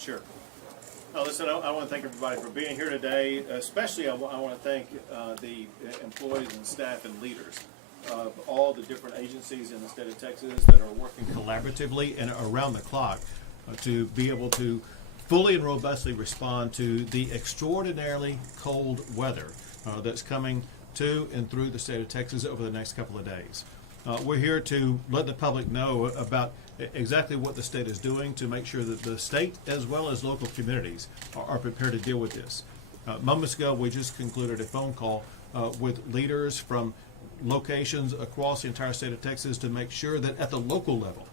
Sure. Listen, I want to thank everybody for being here today. Especially, I want to thank the employees and staff and leaders of all the different agencies in the state of Texas that are working collaboratively and around the clock to be able to fully and robustly respond to the extraordinarily cold weather that's coming to and through the state of Texas over the next couple of days. We're here to let the public know about exactly what the state is doing to make sure that the state as well as local communities are prepared to deal with this. Moments ago, we just concluded a phone call with leaders from locations across the entire state of Texas to make sure that at the local level,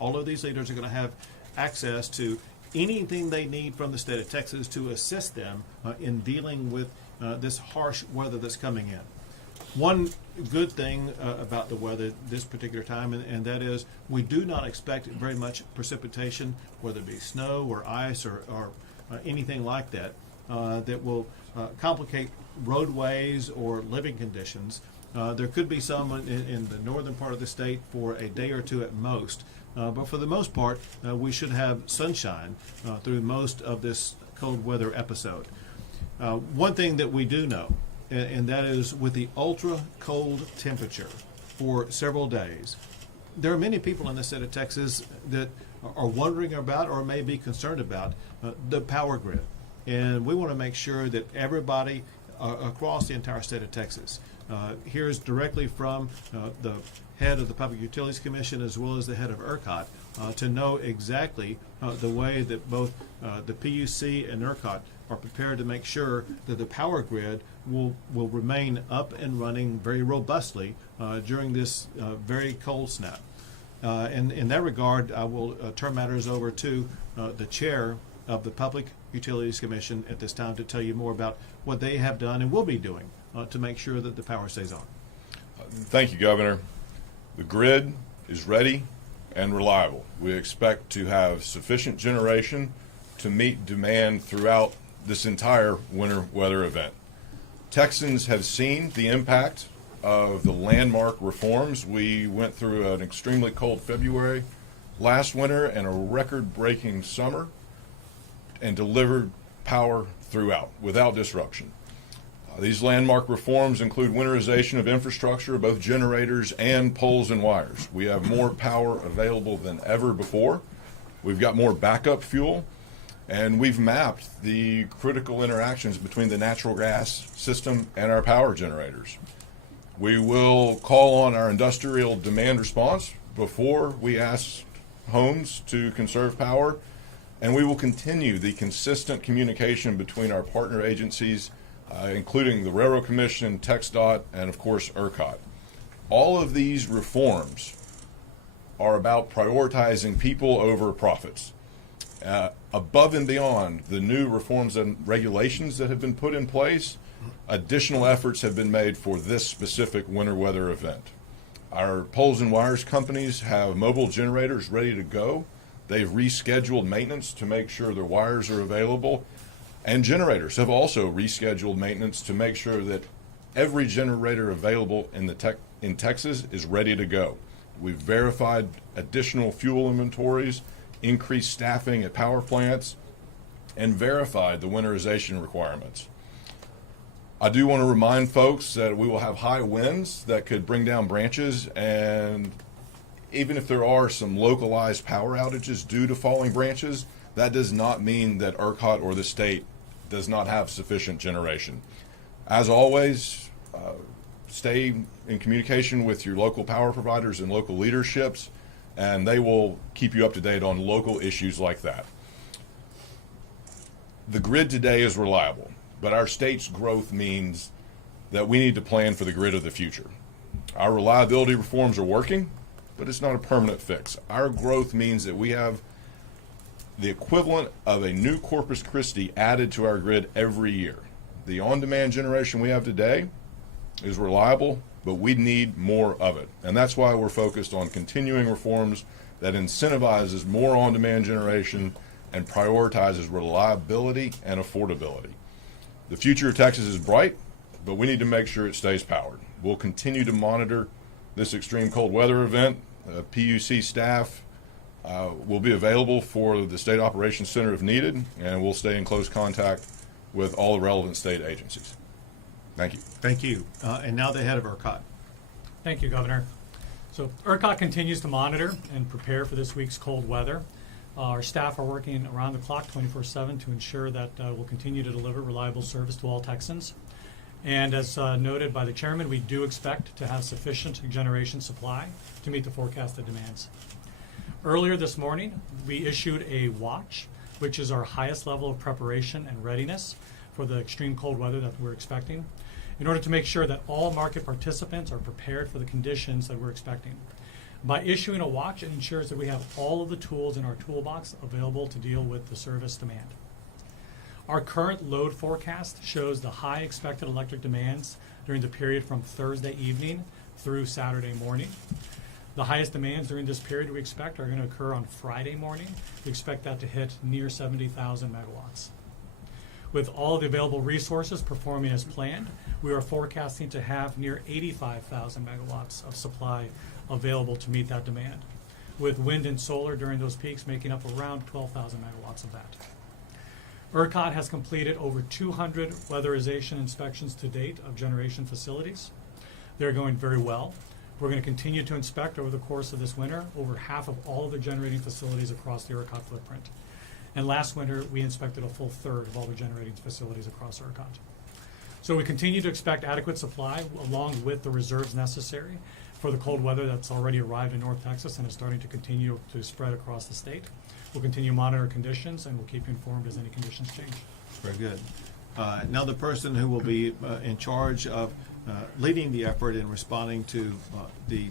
all of these leaders are going to have access to anything they need from the state of Texas to assist them in dealing with this harsh weather that's coming in. One good thing about the weather this particular time, and that is we do not expect very much precipitation, whether it be snow or ice or anything like that, that will complicate roadways or living conditions. There could be some in the northern part of the state for a day or two at most, but for the most part, we should have sunshine through most of this cold weather episode. One thing that we do know, and that is with the ultra cold temperature for several days, there are many people in the state of Texas that are wondering about or may be concerned about the power grid. And we want to make sure that everybody across the entire state of Texas hears directly from the head of the Public Utilities Commission as well as the head of Ercot to know exactly the way that both the PUC and Ercot are prepared to make sure that the power grid will remain up and running very robustly during this very cold snap. And in that regard, I will turn matters over to the chair of the Public Utilities Commission at this time to tell you more about what they have done and will be doing to make sure that the power stays on. Thank you, Governor. The grid is ready and reliable. We expect to have sufficient generation to meet demand throughout this entire winter weather event. Texans have seen the impact of the landmark reforms. We went through an extremely cold February last winter and a record-breaking summer and delivered power throughout without disruption. These landmark reforms include winterization of infrastructure, both generators and poles and wires. We have more power available than ever before. We've got more backup fuel, and we've mapped the critical interactions between the natural gas system and our power generators. We will call on our industrial demand response before we ask homes to conserve power, and we will continue the consistent communication between our partner agencies, including the Railroad Commission, TxDOT, and of course Ercot. All of these reforms are about prioritizing people over profits. Above and beyond the new reforms and regulations that have been put in place, additional efforts have been made for this specific winter weather event. Our poles and wires companies have mobile generators ready to go. They've rescheduled maintenance to make sure their wires are available. And generators have also rescheduled maintenance to make sure that every generator available in Texas is ready to go. We've verified additional fuel inventories, increased staffing at power plants, and verified the winterization requirements. I do want to remind folks that we will have high winds that could bring down branches, and even if there are some localized power outages due to falling branches, that does not mean that Ercot or the state does not have sufficient generation. As always, stay in communication with your local power providers and local leaderships, and they will keep you up to date on local issues like that. The grid today is reliable, but our state's growth means that we need to plan for the grid of the future. Our reliability reforms are working, but it's not a permanent fix. Our growth means that we have the equivalent of a new Corpus Christi added to our grid every year. The on-demand generation we have today is reliable, but we need more of it. And that's why we're focused on continuing reforms that incentivizes more on-demand generation and prioritizes reliability and affordability. The future of Texas is bright, but we need to make sure it stays powered. We'll continue to monitor this extreme cold weather event. PUC staff will be available for the State Operations Center if needed, and we'll stay in close contact with all the relevant state agencies. Thank you. Thank you. And now the head of Ercot. Thank you, Governor. So Ercot continues to monitor and prepare for this week's cold weather. Our staff are working around the clock 24/7 to ensure that we'll continue to deliver reliable service to all Texans. And as noted by the chairman, we do expect to have sufficient generation supply to meet the forecasted demands. Earlier this morning, we issued a watch, which is our highest level of preparation and readiness for the extreme cold weather that we're expecting, in order to make sure that all market participants are prepared for the conditions that we're expecting. By issuing a watch, it ensures that we have all of the tools in our toolbox available to deal with the service demand. Our current load forecast shows the high expected electric demands during the period from Thursday evening through Saturday morning. The highest demands during this period we expect are going to occur on Friday morning. We expect that to hit near 70,000 megawatts. With all the available resources performing as planned, we are forecasting to have near 85,000 megawatts of supply available to meet that demand, with wind and solar during those peaks making up around 12,000 megawatts of that. Ercot has completed over 200 weatherization inspections to date of generation facilities. They're going very well. We're going to continue to inspect over the course of this winter over half of all of the generating facilities across the Ercot footprint. And last winter, we inspected a full third of all the generating facilities across Ercot. So we continue to expect adequate supply along with the reserves necessary for the cold weather that's already arrived in North Texas and is starting to continue to spread across the state. We'll continue to monitor conditions and we'll keep you informed as any conditions change. Very good. Now the person who will be in charge of leading the effort in responding to the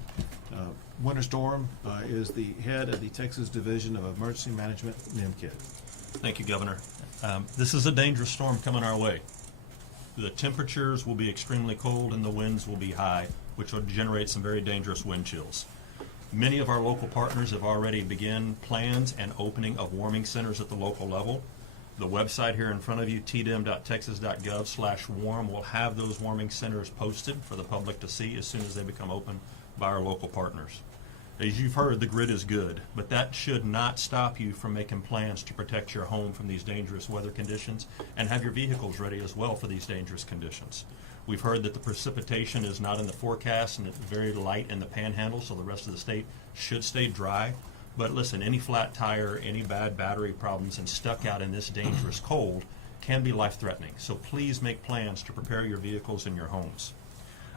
winter storm is the head of the Texas Division of Emergency Management, NIMKID. Thank you, Governor. This is a dangerous storm coming our way. The temperatures will be extremely cold and the winds will be high, which will generate some very dangerous wind chills. Many of our local partners have already begun plans and opening of warming centers at the local level. The website here in front of you, tdem.texas.gov/warm, will have those warming centers posted for the public to see as soon as they become open by our local partners. As you've heard, the grid is good, but that should not stop you from making plans to protect your home from these dangerous weather conditions and have your vehicles ready as well for these dangerous conditions. We've heard that the precipitation is not in the forecast and it's very light in the panhandle, so the rest of the state should stay dry. But listen, any flat tire, any bad battery problems and stuck out in this dangerous cold can be life-threatening. So please make plans to prepare your vehicles and your homes.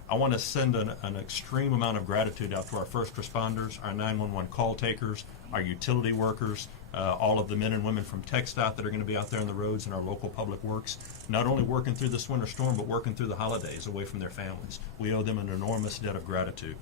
I want to send an extreme amount of gratitude out to our first responders, our 911 call takers, our utility workers, all of the men and women from TxDOT that are going to be out there on the roads and our local public works, not only working through this winter storm, but working through the holidays away from their families. We owe them an enormous debt of gratitude.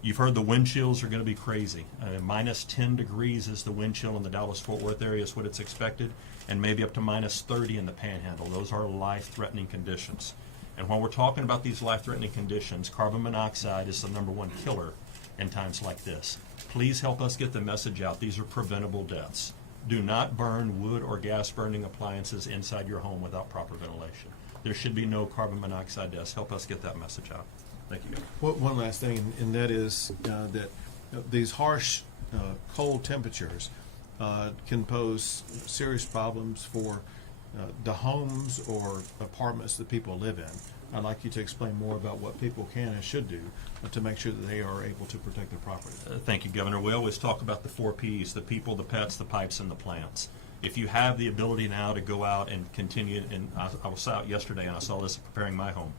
You've heard the wind chills are going to be crazy. Minus 10 degrees is the wind chill in the Dallas-Fort Worth area is what it's expected, and maybe up to minus 30 in the Panhandle. Those are life-threatening conditions. And when we're talking about these life-threatening conditions, carbon monoxide is the #1 killer in times like this. Please help us get the message out. These are preventable deaths. Do not burn wood or gas-burning appliances inside your home without proper ventilation. There should be no carbon monoxide deaths. Help us get that message out. Thank you. One last thing, and that is that these harsh, cold temperatures can pose serious problems for the homes or apartments that people live in. I'd like you to explain more about what people can and should do to make sure that they are able to protect their property. Thank you, Governor. We always talk about the 4 Ps, the people, the pets, the pipes, and the plants. If you have the ability now to go out and continue, and I was out yesterday and I saw this preparing my home,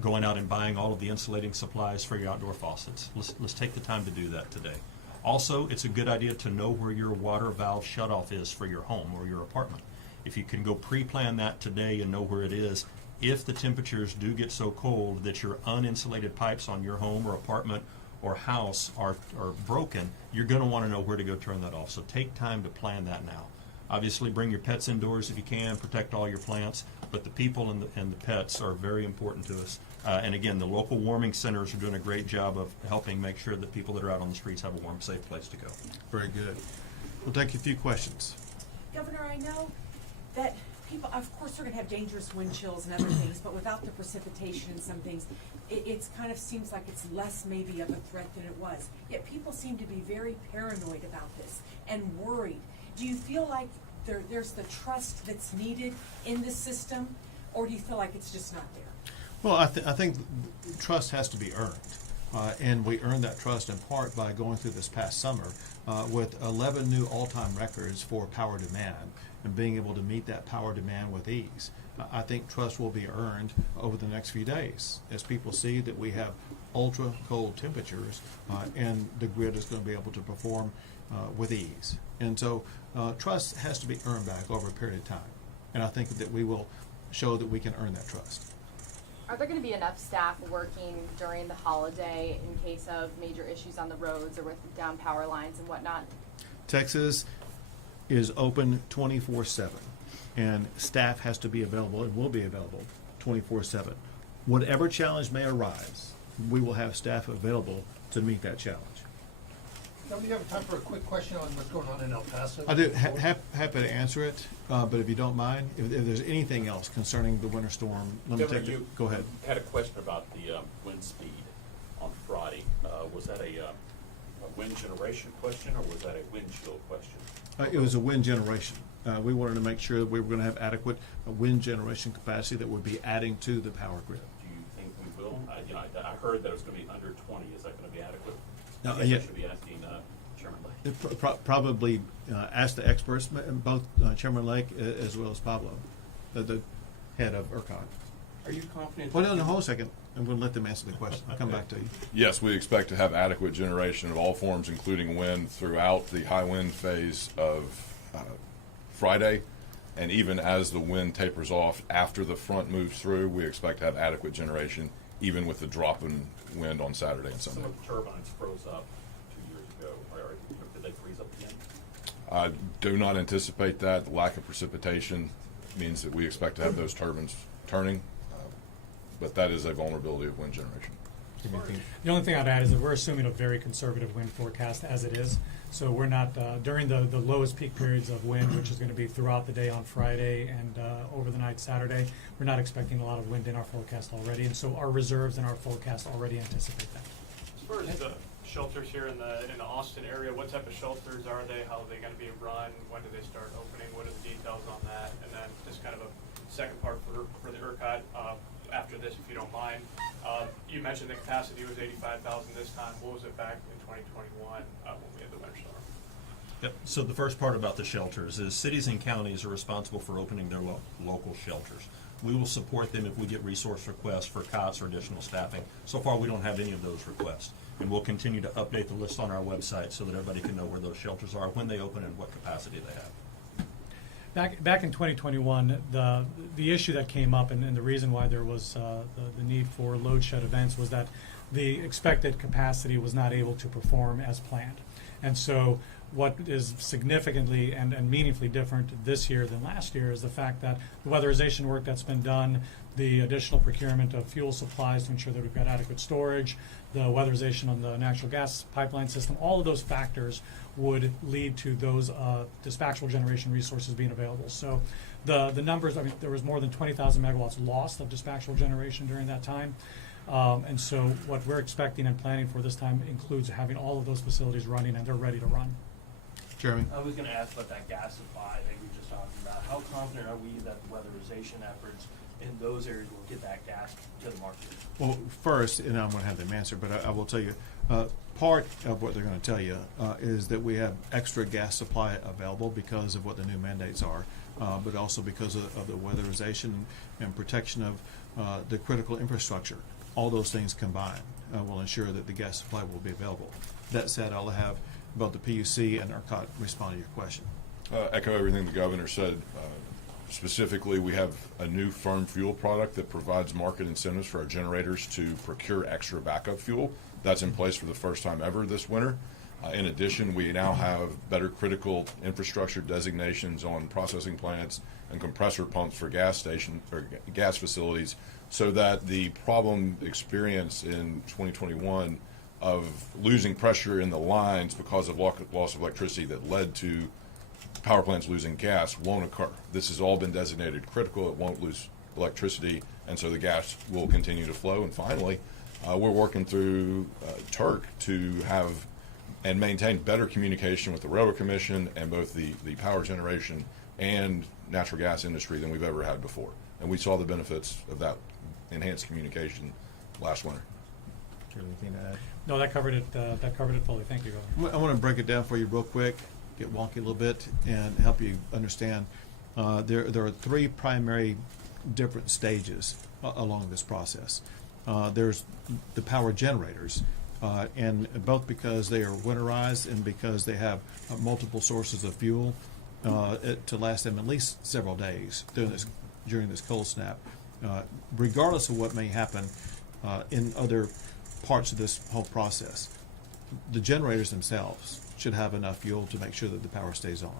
going out and buying all of the insulating supplies for your outdoor faucets. Let's take the time to do that today. Also, it's a good idea to know where your water valve shutoff is for your home or your apartment. If you can go pre-plan that today and know where it is, if the temperatures do get so cold that your uninsulated pipes on your home or apartment or house are broken, you're going to want to know where to go turn that off. So take time to plan that now. Obviously, bring your pets indoors if you can, protect all your plants, but the people and the pets are very important to us. And again, the local warming centers are doing a great job of helping make sure that people that are out on the streets have a warm, safe place to go. Very good. We'll take a few questions. Governor, I know that people, of course, are gonna have dangerous wind chills and other things, but without the precipitation and some things, it's kind of seems like it's less maybe of a threat than it was. Yet people seem to be very paranoid about this and worried. Do you feel like there's the trust that's needed in the system, or do you feel like it's just not there? Well, I think trust has to be earned. And we earned that trust in part by going through this past summer with 11 new all-time records for power demand and being able to meet that power demand with ease. I think trust will be earned over the next few days as people see that we have ultra cold temperatures and the grid is going to be able to perform with ease. And so trust has to be earned back over a period of time. And I think that we will show that we can earn that trust. Are there going to be enough staff working during the holiday in case of major issues on the roads or with down power lines and whatnot? Texas is open 24/7, and staff has to be available and will be available 24/7. Whatever challenge may arise, we will have staff available to meet that challenge. Now, we have time for a quick question on what's going on in El Paso. I do happy to answer it, but if you don't mind, if there's anything else concerning the winter storm, let me Governor, take it. you Go ahead. had a question about the wind speed on Friday. Was that a wind generation question, or was that a wind chill question? It was a wind generation. We wanted to make sure that we were going to have adequate wind generation capacity that would be adding to the power grid. Do you think we will? I heard that it was going to be under 20. Is that going to be adequate? No, I guess yeah. I should be asking Chairman Lake. Probably ask the experts, both Chairman Lake as well as Pablo, the head of Ercot. Are you confident? Well, no, hold a second. I'm going to let them answer the question. I'll come back to you. Yes, we expect to have adequate generation of all forms, including wind, throughout the high wind phase of Friday. And even as the wind tapers off after the front moves through, we expect to have adequate generation, even with the drop in wind on Saturday and Sunday. Some of the turbines froze up 2 years ago. Did they freeze up again? I do not anticipate that. The lack of precipitation means that we expect to have those turbines turning, but that is a vulnerability of wind generation. The only thing I'd add is that we're assuming a very conservative wind forecast as it is. So we're not, during the lowest peak periods of wind, which is going to be throughout the day on Friday and over the night Saturday, we're not expecting a lot of wind in our forecast already. And so our reserves in our forecast already anticipate that. As far as the shelters here in the Austin area, what type of shelters are they? How are they going to be run? When do they start opening? What are the details on that? And then just kind of a second part for the Ercot after this, if you don't mind. You mentioned the capacity was 85,000 this time. What was it back in 2021 when we had the winter storm? Yep. So the first part about the shelters is cities and counties are responsible for opening their local shelters. We will support them if we get resource requests for cots or additional staffing. So far, we don't have any of those requests. And we'll continue to update the list on our website so that everybody can know where those shelters are, when they open, and what capacity they have. Back in 2021, the issue that came up and the reason why there was the need for load shed events was that the expected capacity was not able to perform as planned. And so what is significantly and meaningfully different this year than last year is the fact that the weatherization work that's been done, the additional procurement of fuel supplies to ensure that we've got adequate storage, the weatherization on the natural gas pipeline system, all of those factors would lead to those dispatchable generation resources being available. So the numbers, I mean, there was more than 20,000 megawatts lost of dispatchable generation during that time. And so what we're expecting and planning for this time includes having all of those facilities running and they're ready to run. Jeremy? I was going to ask about that gas supply that you were just talking about. How confident are we that the weatherization efforts in those areas will get that gas to the market? Well, first, and I'm going to have them answer, but I will tell you, part of what they're going to tell you is that we have extra gas supply available because of what the new mandates are, but also because of the weatherization and protection of the critical infrastructure. All those things combined will ensure that the gas supply will be available. That said, I'll have both the PUC and Ercot respond to your question. Echo everything the governor said. Specifically, we have a new firm fuel product that provides market incentives for our generators to procure extra backup fuel. That's in place for the first time ever this winter. In addition, we now have better critical infrastructure designations on processing plants and compressor pumps for gas station or gas facilities, so that the problem experienced in 2021 of losing pressure in the lines because of loss of electricity that led to power plants losing gas won't occur. This has all been designated critical. It won't lose electricity, and so the gas will continue to flow. And finally, we're working through Turk to have and maintain better communication with the Railroad Commission and both the power generation and natural gas industry than we've ever had before. And we saw the benefits of that enhanced communication last winter. Do you have anything to add? No, that covered it fully. Thank you, Governor. I want to break it down for you real quick, get wonky a little bit, and help you understand. There are three primary different stages along this process. There's the power generators, and both because they are winterized and because they have multiple sources of fuel to last them at least several days during this cold snap. Regardless of what may happen in other parts of this whole process, the generators themselves should have enough fuel to make sure that the power stays on.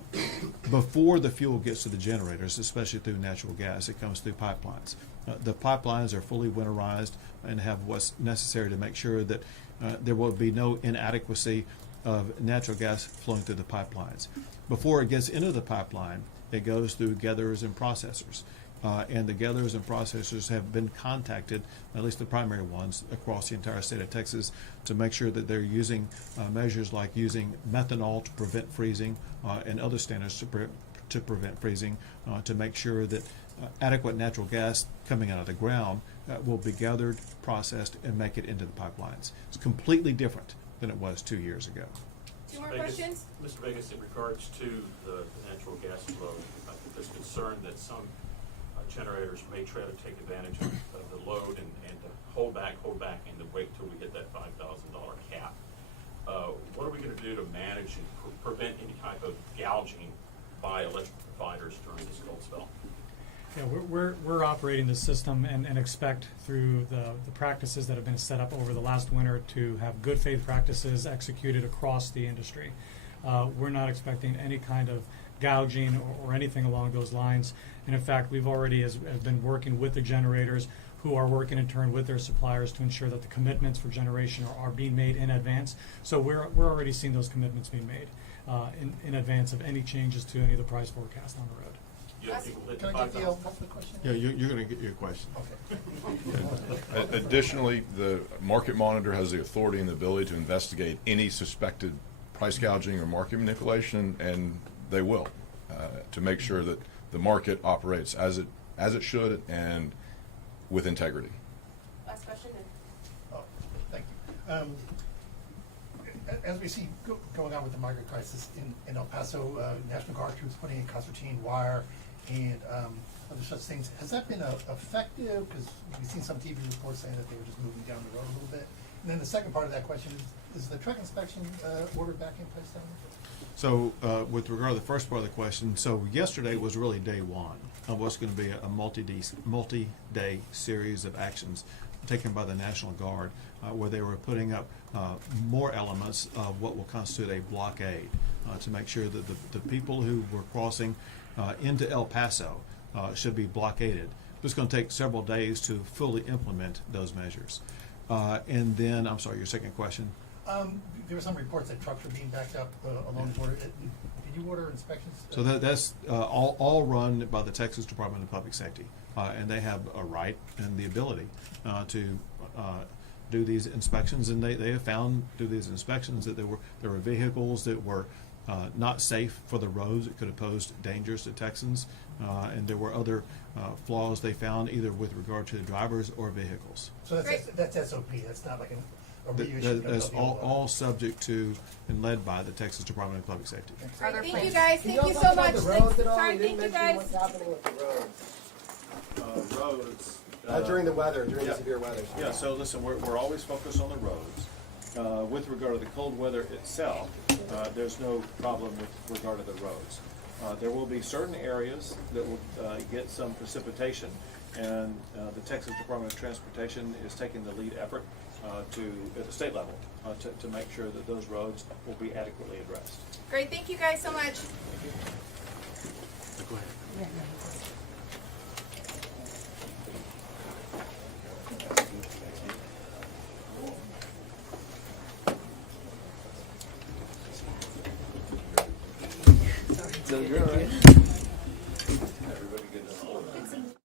Before the fuel gets to the generators, especially through natural gas, it comes through pipelines. The pipelines are fully winterized and have what's necessary to make sure that there will be no inadequacy of natural gas flowing through the pipelines. Before it gets into the pipeline, it goes through gatherers and processors. And the gatherers and processors have been contacted, at least the primary ones, across the entire state of Texas to make sure that they're using measures like using methanol to prevent freezing and other standards to prevent freezing to make sure that adequate natural gas coming out of the ground will be gathered, processed, and make it into the pipelines. It's completely different than it was 2 years ago. Two more questions? Mr. Vegas, in regards to the natural gas flow, I think there's concern that some generators may try to take advantage of the load and hold back and to wait till we hit that $5,000 cap. What are we going to do to manage and prevent any type of gouging by electric providers during this cold spell? Yeah, we're operating the system and expect through the practices that have been set up over the last winter to have good faith practices executed across the industry. We're not expecting any kind of gouging or anything along those lines. And in fact, we've already have been working with the generators who are working in turn with their suppliers to ensure that the commitments for generation are being made in advance. So we're already seeing those commitments being made in advance of any changes to any of the price forecast on the road. You have people hit Can I get the $5,000? question? Yeah, you're going to get your question. Okay. Additionally, the market monitor has the authority and the ability to investigate any suspected price gouging or market manipulation, and they will, to make sure that the market operates as it should and with integrity. Last question. Oh, thank you. As we see going on with the migrant crisis in El Paso, National Guard troops putting in concertina wire and other such things, has that been effective? Because we've seen some TV reports saying that they were just moving down the road a little bit. And then the second part of that question is the truck inspection order back in place down there? So with regard to the first part of the question, so yesterday was really day one of what's going to be a multi-day series of actions taken by the National Guard, where they were putting up more elements of what will constitute a blockade to make sure that the people who were crossing into El Paso should be blockaded. It's going to take several days to fully implement those measures. And then, I'm sorry, your second question? There were some reports that trucks were being backed up along the border. Did you order inspections? So that's all run by the Texas Department of Public Safety, and they have a right and the ability to do these inspections. And they have found through these inspections that there were vehicles that were not safe for the roads. It could have posed dangers to Texans, and there were other flaws they found either with regard to the drivers or vehicles. So that's SOP. That's not like a reissue. That's all subject to and led by the Texas Department of Public Safety. Are there Thank you plans? guys, Can thank you y'all so talk about much. the roads at all? Sorry, You thank didn't you mention guys. what's happening with the roads. Roads. During the weather, during yeah. the severe weather. Yeah, so listen, we're always focused on the roads. With regard to the cold weather itself, there's no problem with regard to the roads. There will be certain areas that will get some precipitation, and the Texas Department of Transportation is taking the lead effort at the state level to make sure that those roads will be adequately addressed. Great, thank you guys so much. Go ahead. So you're Everybody good?